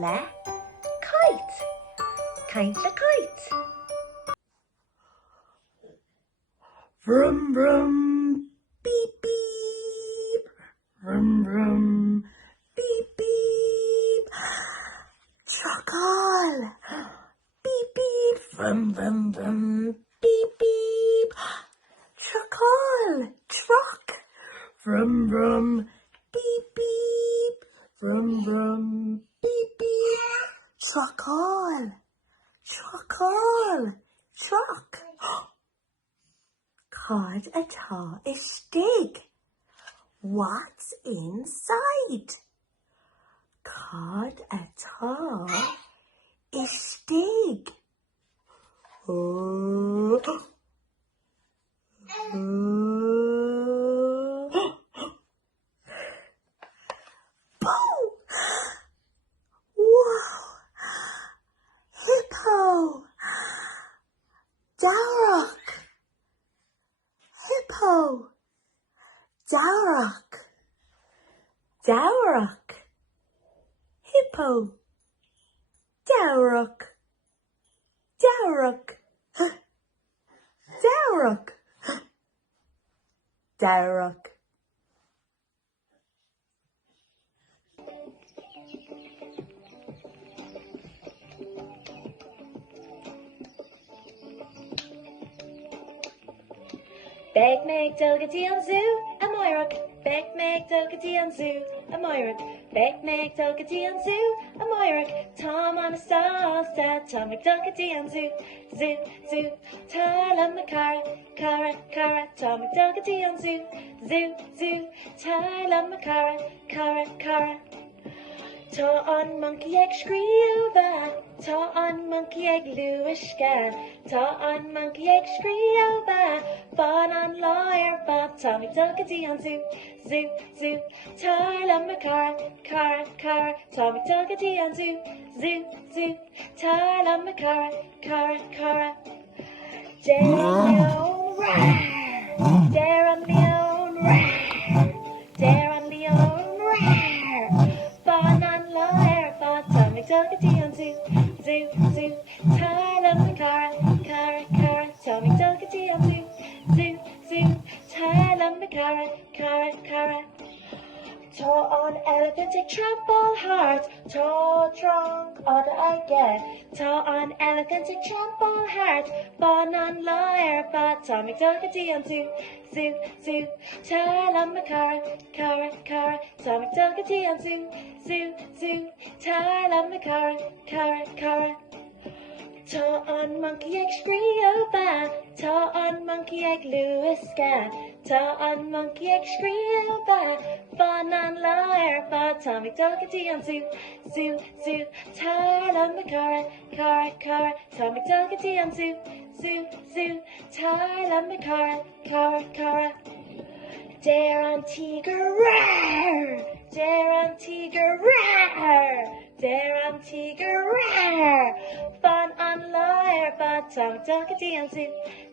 le kite. Kaint le kite. Vroom vroom, beep beep. Vroom vroom, beep beep. Chuckle. Beep beep. Vroom vroom vroom, beep beep. Chuckle. Truck. Vroom vroom, beep beep. Vroom vroom, beep beep. Chuckle. Chuckle. Truck. Cod atá is stig. What's inside? Cod atá is stig. Oh. Boom! Wow! Hippo! Darrock! Hippo! Darrock! Darrock! Hippo! Darrock! Darrock! Darrock! Darrock! Beg meg doggy an zoo, a moirach. Beg meg doggy an zoo, a moirach. Beg meg doggy an zoo, a moirach. Tom on a stall, sad Tom McDoggy an zoo, zoo, zoo. Tarla macara, cara, cara. Tom McDoggy an zoo, zoo, zoo. Tarla macara, cara, cara. Tá an monkey ag scríomha, tá an monkey ag luisce, tá an monkey ag scríomha, ban an láir ba, tá McDoggy an zoo, zoo, zoo. Tarla macara, cara, cara, tá McDoggy an zoo, zoo, zoo. Tarla macara, cara, cara. Dare an leon, rawr! Dare an leon, rawr! Dare an leon, rawr! Ban an láir ba, tá McDoggy an zoo, zoo, zoo. Tarla macara, cara, cara, tá McDoggy an zoo, zoo, zoo. Tarla macara, cara, cara. Tá an elephant ag trample hard, tá drunk oda aige. Tá an elephant ag trample hard, ban an láir ba, tá McDoggy an zoo, zoo, zoo. Tarla macara, cara, cara, tá McDoggy an zoo, zoo, zoo. Tarla macara, cara, cara. Tá an monkey ag scríomha, tá an monkey ag luisce, tá an monkey ag scríomha, ban an láir ba, tá McDoggy an zoo, zoo, zoo. Tarla macara, cara, cara, tá McDoggy an zoo, zoo, zoo. Tarla macara, cara, cara. Dare an tiger, rawr! Dare an tiger, rawr! Dare an tiger, rawr! Ban an láir ba, tá McDoggy an zoo,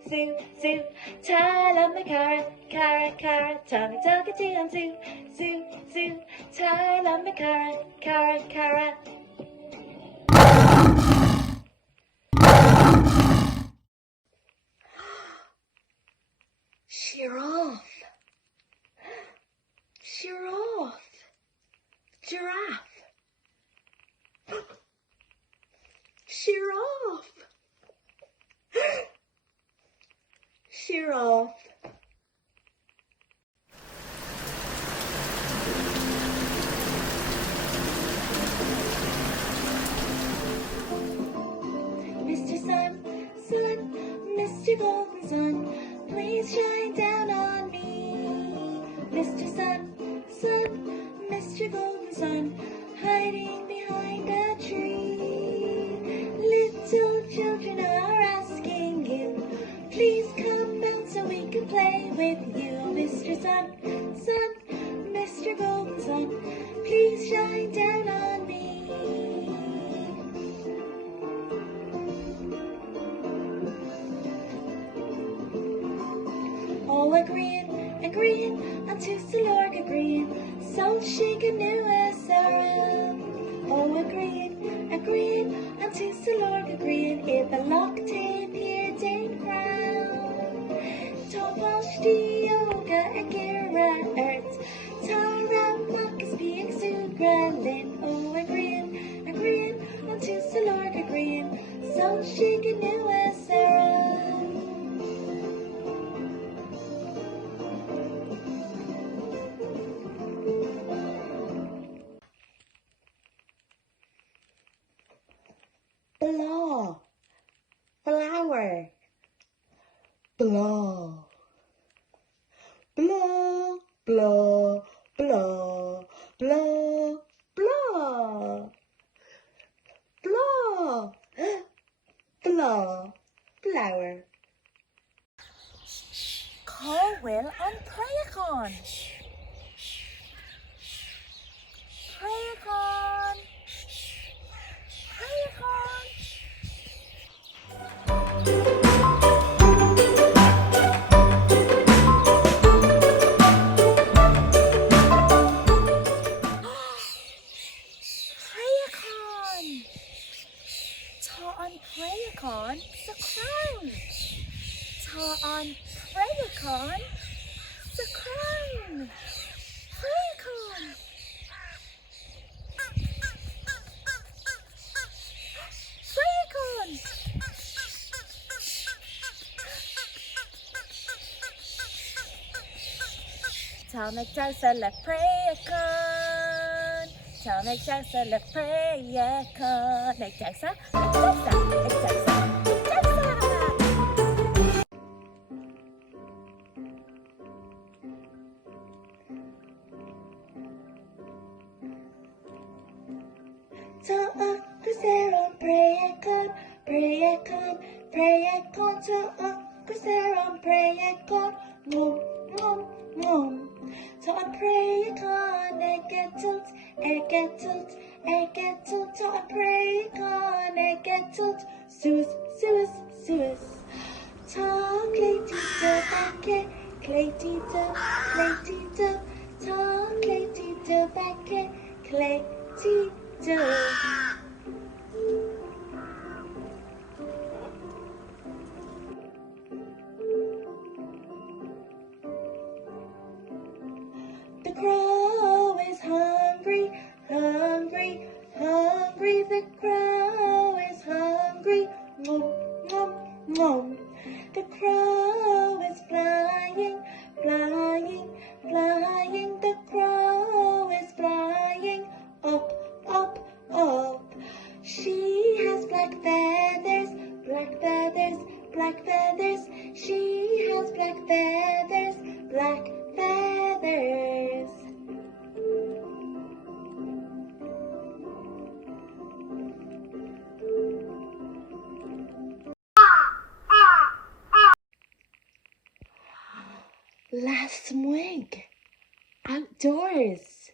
zoo, zoo. Tarla macara, cara, cara, tá McDoggy an zoo, zoo, zoo. Tarla macara, cara, cara. She're off. She're off. Giraffe. She're off. She're off. Mr. Sun, sun, Mr. Golden Sun, please shine down on me. Mr. Sun, sun, Mr. Golden Sun, hiding behind a tree. Little children are asking you, please come out so we can play with you. Mr. Sun, sun, Mr. Golden Sun, please shine down on me. Oh, agreeing, unto Salorga green, so she can new as Sarah. Oh, agreeing, green, and to Salorga green, if a locked in here den crown. Toposhti yoga agira earth, Tara Marcus being Sugralin, oh a green, and to Salorga green, so she can know Sarah. Blah. Flower. Blah. Blah, blah, blah, blah, blah. Blah. Blah. Flower. Corwell on Prayacon. Prayacon. Prayacon. Prayacon. Ta on Prayacon, the crown. Ta on Prayacon, the crown. Prayacon. Prayacon. Ta McDowsa le Prayacon. Ta McDowsa le Prayacon. McDowsa. Ta Cruzeron, Prayacon, Prayacon, Prayacon, ta Cruzeron, Prayacon, mum, mum, mum. Ta Prayacon, Eggetult, Eggetult, Eggetult, ta Prayacon, Eggetult, Suis, Suis, Suis. Ta Claytita, Backe, Claytita, Claytita, ta Claytita, Backe, Claytita. The crow is hungry, hungry, hungry. The crow is hungry. Nom, nom, nom. The crow is flying, flying, flying. The crow is flying up, up, up. She has black feathers, black feathers, black feathers. She has black feathers, black feathers. Last swing outdoors.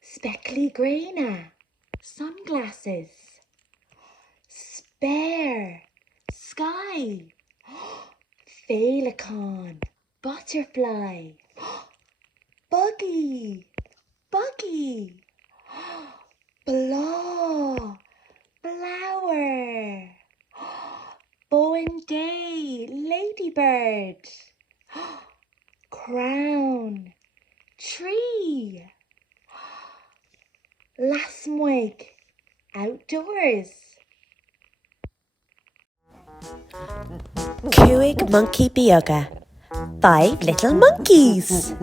Speckly Grainer, sunglasses. Spare, sky. Phalicon, butterfly. Buggy, buggy. Blah, flower. Bowen day, ladybird. Crown, tree. Last week, outdoors. Cúig monkey bioga. 5 little monkeys.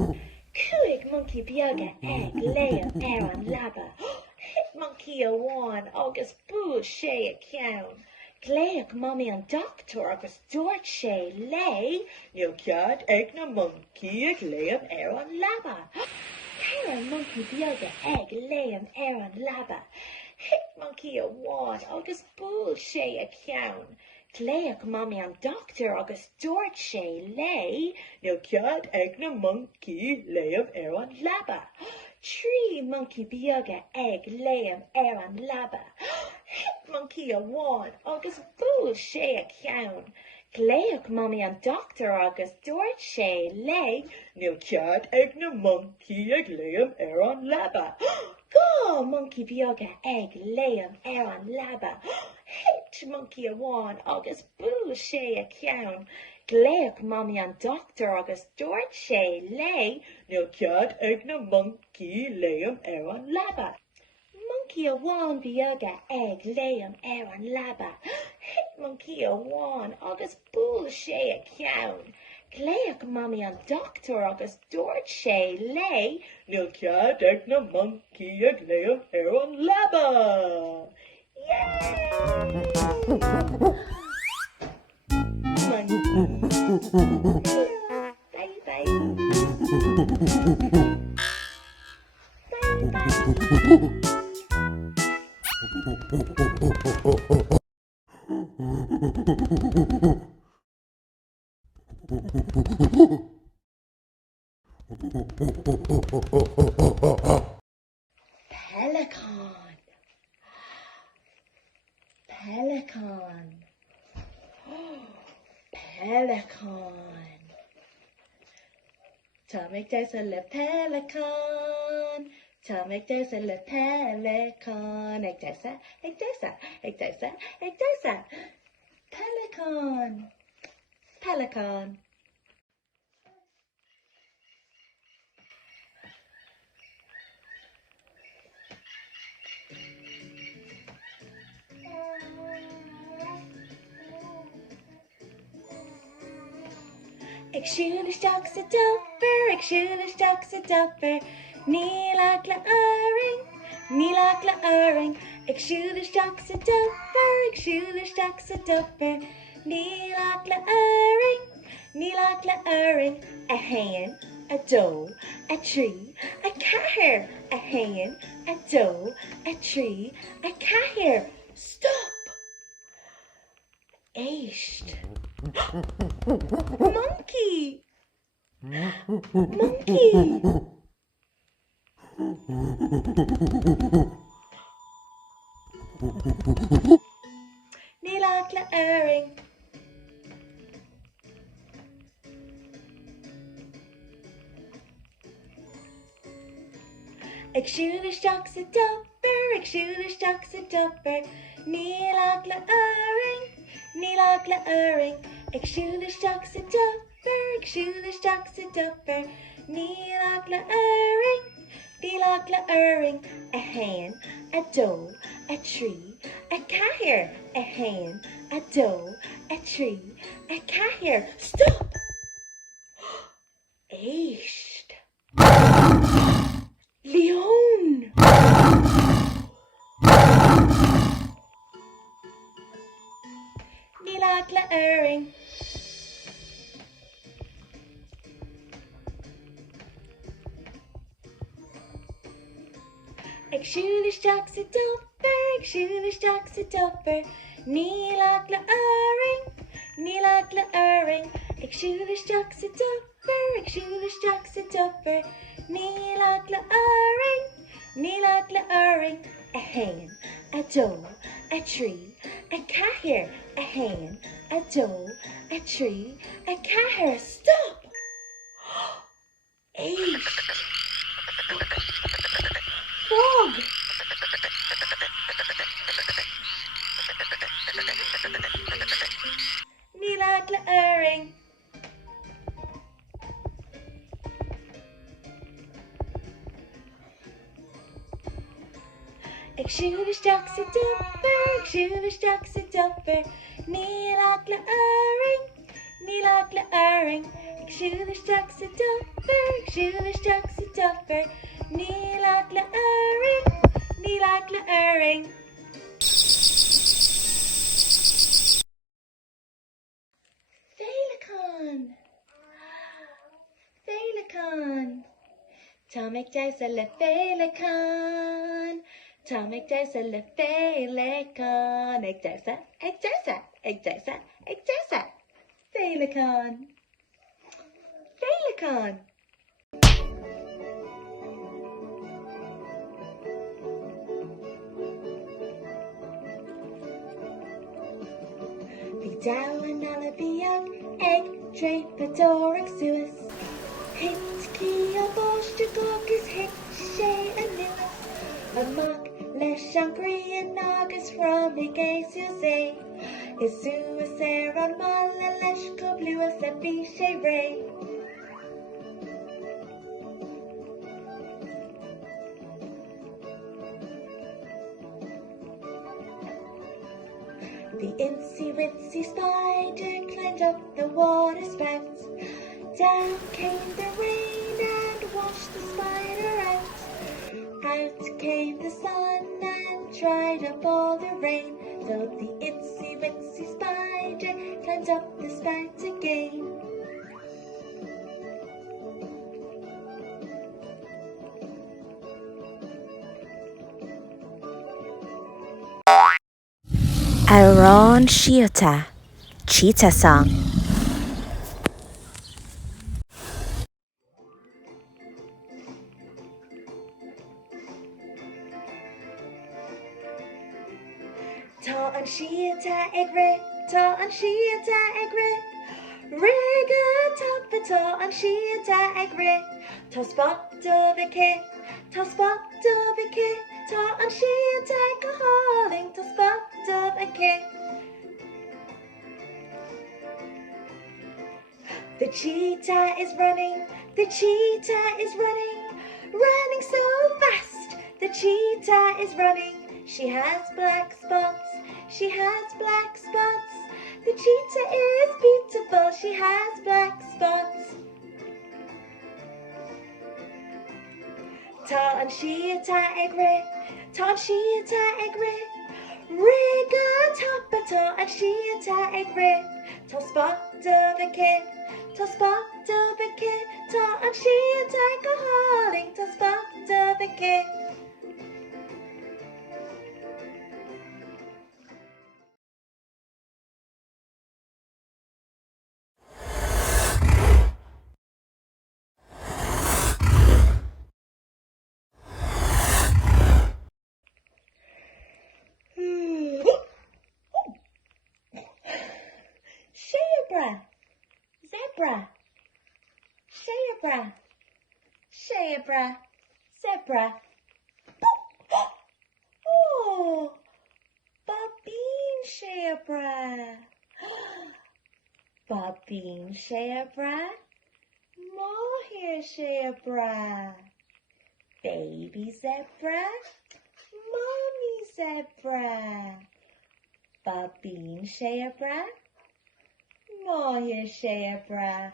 Cúig monkey beaga egg lay Aaron labba. Hit monkey a one August boo shay a cown. Gleach mommy and doctor agus George shay lay. You cat egg na monkey egg lay Aaron labba. Karen monkey beaga egg lay Aaron labba. Hit monkey a one August boo shay a cown. Gleach mommy and doctor agus George shay lay. You cat egg na monkey lay Aaron labba. Tree monkey beaga egg lay Aaron labba. Hit monkey a one August boo shay a cown. Gléach mommy an doctor agus dúirt sé lei níl cead ag na monkey ag léam an labba. Go monkey bioga ag léam an labba. Hit monkey amháin agus bú sé a ceann. Gléach mommy an doctor agus dúirt sé lei níl cead ag na monkey léam an labba. Monkey amháin bioga ag léam an labba. Hit monkey amháin agus bú sé a ceann. Gléach mommy an doctor agus dúirt sé lei níl cead ag na monkey ag léam an labba. Yay! Bye bye. Pelican. Pelican. Pelican. Tommy there's a little pelican. Tommy there's a little pelican. Egg there's a. Pelican. Pelican. Ik sjoel is straks de dapper, ik sjoel is straks de dapper. Níl oring. Ik sjoel is straks de dapper, ik sjoel is straks de dapper. Níl oring. A hen, a doe, a tree, a cat. A hen, a doe, a tree, a cat. Stop! Echt. Monkey! Monkey! Níl oring. Ik sjoel is straks de dapper, ik sjoel is straks de dapper. Níl oring. Ik sjoel is straks de dapper, ik sjoel is straks de dapper. Níl oring. A hen, a doe, a tree, a cat. A hen, a doe, a tree, a cat. Stop! Echt. Leon! Níl oring. Ik sjoel is straks de dapper, ik sjoel is straks de dapper. Níl oring. Ik sjoel is straks de dapper, ik sjoel is straks de dapper. Níl oring. A hen, a doe, a tree, a cat. A hen, a doe, a tree, a cat. Stop! Echt. Frog. Níl oring. Ik sjoel is straks de dapper, ik sjoel is straks de dapper. Níl oring. Ik sjoel is straks de dapper, ik sjoel is straks de dapper. Níl oring. Pelican. Tommy there's a little pelican. Tommy there's a little pelican. Egg there's a. Pelican. Down Alabian, egg, drape, adoric suus. Hit key a bosh to gogus, hit shay and news. A mock, lesh angry and nagus from a gay say. Is suus air on mal, lesh go blues, and be shay ray. The incy-wincy spider climbed up the water spout. Down came the rain and washed the spider out. Out came the sun and dried up all the rain. So the incy-wincy spider climbed up the spout again. Aron Shiota, Cheetah Song. Ta an shiata egre, ta an shiata egre. Riga tappa ta an shiata egre. Ta spot of a kit, ta spot of a kit. Ta an shiata hauling, ta spot of a kit. The cheetah is running, the cheetah is running, running so fast. The cheetah is running. She has black spots, she has black spots. The cheetah is beautiful, she has black spots. Ta an shiata egre, ta an shiata egre. Riga tappa ta an shiata egre. Ta spot of a kit, ta spot of a kit. Ta an shiata hauling, ta spot of a kit. Zebra, zebra, zebra, zebra. Oh, Babine zebra, Babine zebra, Mohir zebra, baby zebra, mommy zebra, Babine zebra. Mohir zebra.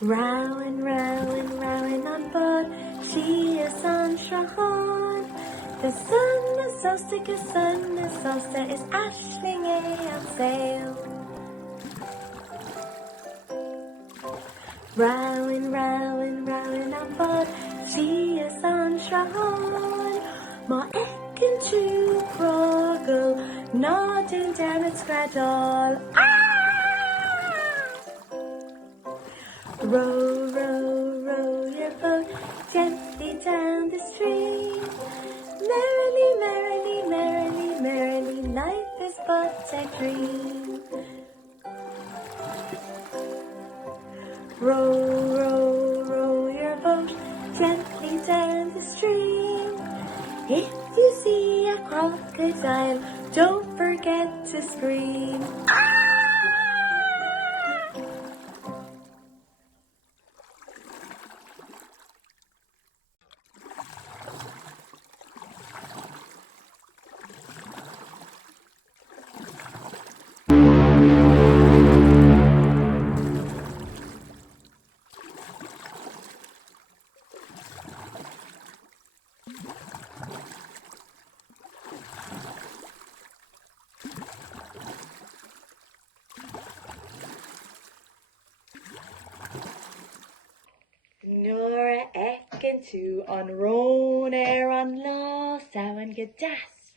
Rowing, rowing, rowing on board, she is on Strahan. The sun is so sick, the sun is so set, is ashling on sail. Rowing, rowing, rowing on board, she is on Strahan. Ma ekken to Krogel, nodding down at Scradle. Row, row, row your boat gently down the stream. Merrily, merrily, merrily, merrily, life is but a dream. Row, row, row your boat gently down the stream. If you see a crocodile, don't forget to scream. Nora ekken to on roan air on law sawan gedas.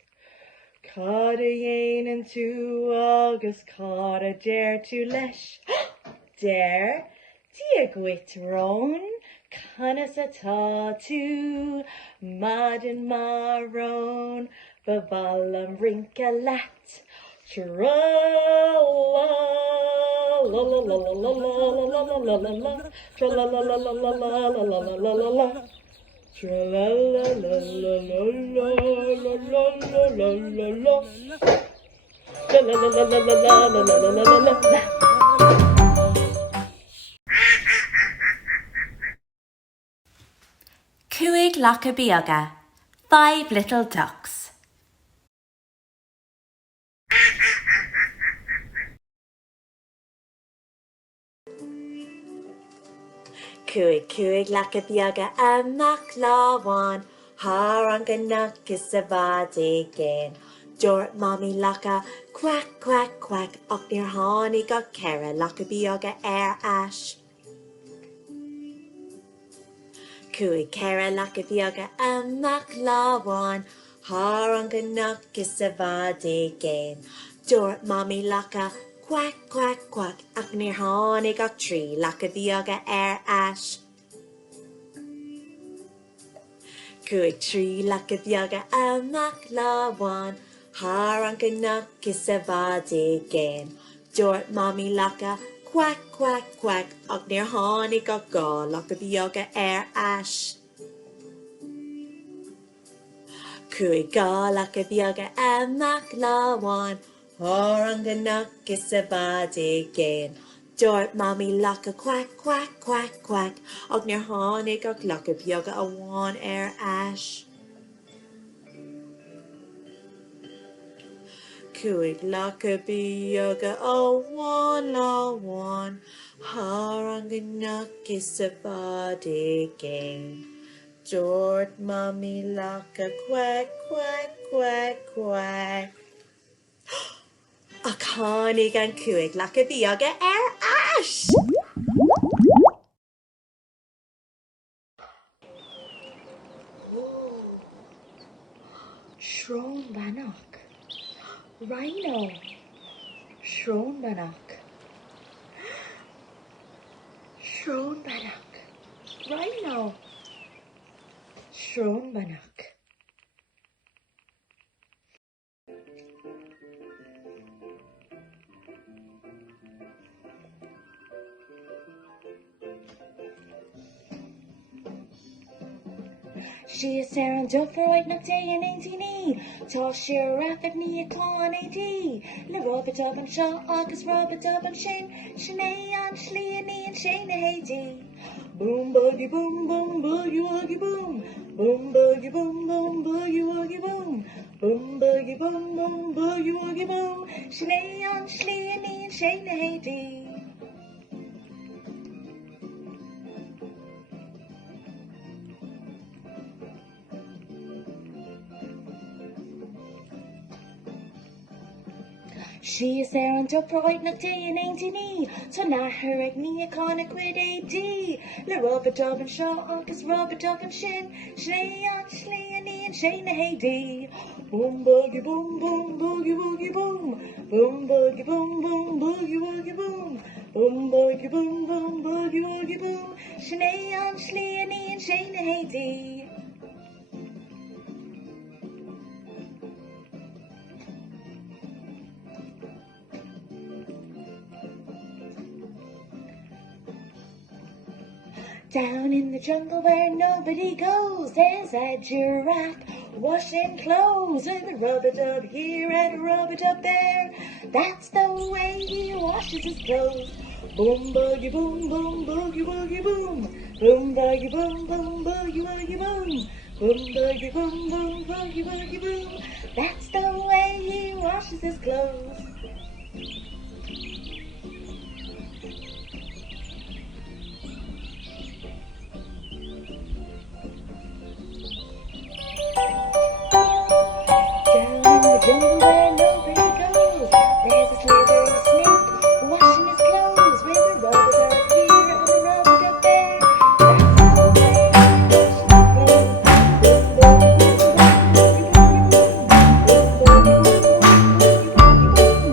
Caught a yen and two August caught a dare to lesh. there, dia gwit ron, canas atá tú, madin maron, babalam rinka lat, tra la la la la la la la la la la la, tra la la la la la la la la la la la la. Tra la la la la la la la la la la la la. La la la la la la la la la la la la. Cuig Laca Bíoga, 5 Little Ducks. Cuig Laca Bíoga amach láháin, Thar ganach is sa bhd géin. Dúirt Mommy Laca, quack, quack, quack, ach níor tháinig go ceithre Laca Bíoga ais. Cuig ceithre Laca Bíoga amach láháin, Thar ganach is sa bhd géin. Dúirt Mommy Laca, quack, quack, quack, ach níor tháinig ach trí Laca Bíoga ais. Cuig trí Laca Bíoga amach láháin, Thar ganach is sa bhd géin. Dúirt Mommy Laca, quack, quack, quack, ach níor tháinig ach gá Laca Bíoga ais. Cuig gá Laca Bíoga amach láháin, Thar ganach is sa bhd géin. Dúirt Mommy Laca, quack, quack, quack, quack, ach níor tháinig ach Laca Bíoga amháin ais. Cuig Laca Bíoga amháin láháin, Thar ganach is sa bhd géin. Dúirt Mommy Laca, quack, quack, quack, quack. Ach tháinig an cuig Laca Bíoga ais. Shrone Bannock. Rhino. Shrone Bannock. Shrone Bannock. Rhino. Shrone Bannock. She is Sarah Duff for right not day and ain't knee. Toss your rapid knee a con AD. Le Robert up and Shaw, August Robert up and Shane. Shanae on Shlee and knee and Shane a Hazy. Boom boogie boom boom boogie woogie boom. Boom boogie boom boom boogie woogie boom. Boom boogie boom boom boogie woogie boom. Shanae on Shlee and knee and Shane a Hazy. She is there on top for right not day and ain't knee. So now her agni a conic with AD. Le Robert Dub and Shaw, Uncas Robert Dub and Shin. Shley on Shley and knee and Shane a Hazy. Boom boogie boom boom boogie woogie boom. Boom boogie boom boom boogie woogie boom. Boom boogie boom boom boogie woogie boom. Shley on Shley and knee and Shane a Hazy. Down in the jungle where nobody goes, there's a giraffe washing clothes with a rub-a-dub here and a rub-a-dub there. That's the way he washes his clothes. Boom boogie boom boom boogie woogie boom. Boom boogie boom boom boogie woogie boom. Boom boogie boom boom boogie woogie boom. That's the way he washes his clothes. Down in the jungle where nobody goes, there's a slithery snake washing his clothes with a rub-a-dub here and a rub-a-dub there. That's the way he washes his clothes. Boom, boogie, boom, boogie, boogie, boom. Boom, boogie, boom, boom, boogie, boogie, boom.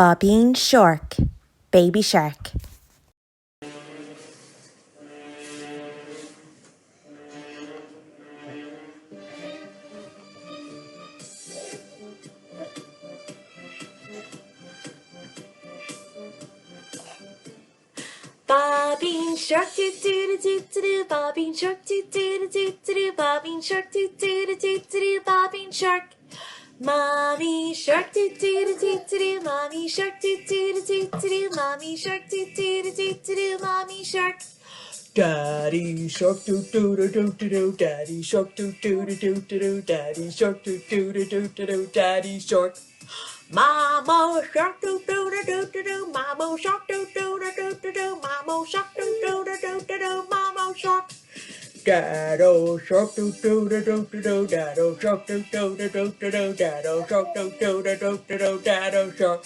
Bobbing shark, baby shark. Bobbing shark doo doo doo doo doo, bobbing shark doo doo doo doo doo, bobbing shark doo doo doo doo doo, bobbing shark. Mommy shark doo doo doo doo doo, mommy shark doo doo doo doo doo, mommy shark doo doo doo doo doo, mommy shark. Daddy shark doo doo doo doo doo, daddy shark doo doo doo doo doo, daddy shark doo doo doo doo doo, daddy shark. Mama shark doo doo doo doo doo, mama shark doo doo doo doo doo, mama shark doo doo doo doo doo, mama shark. Daddo shark doo doo doo doo doo, daddo shark doo doo doo doo doo, daddo shark doo doo doo doo doo, daddo shark.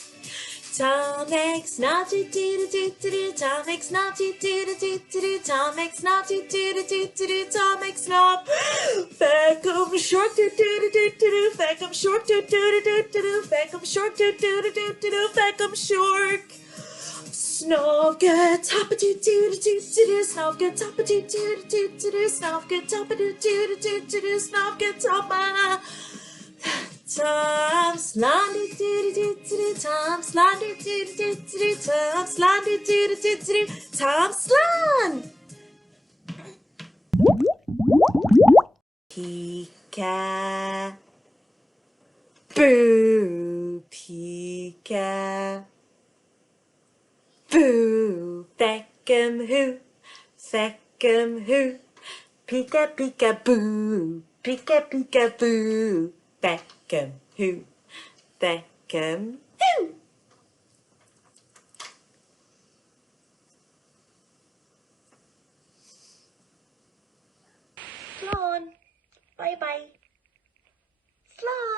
Tom makes snob doo doo doo doo doo, Tom makes snob doo doo doo doo doo, Tom makes snob doo doo doo doo doo, Tom makes snob. Beckham shark doo doo doo doo doo, Beckham shark doo doo doo doo doo, Beckham shark doo doo doo doo doo, Beckham shark. Snob get top a doo doo doo doo doo, snob get top a doo doo doo doo doo, snob get top a doo doo doo doo doo, snob get top a. Tom Slandy doo doo doo doo, Tom Slandy doo doo doo doo, Tom Slandy doo doo doo doo, Tom Slan. Pika, boo, Pika, boo, Beckham who, Beckham who, Pika pika boo, Pika pika boo, Beckham who, Beckham who. Slán. Bye bye. Slán.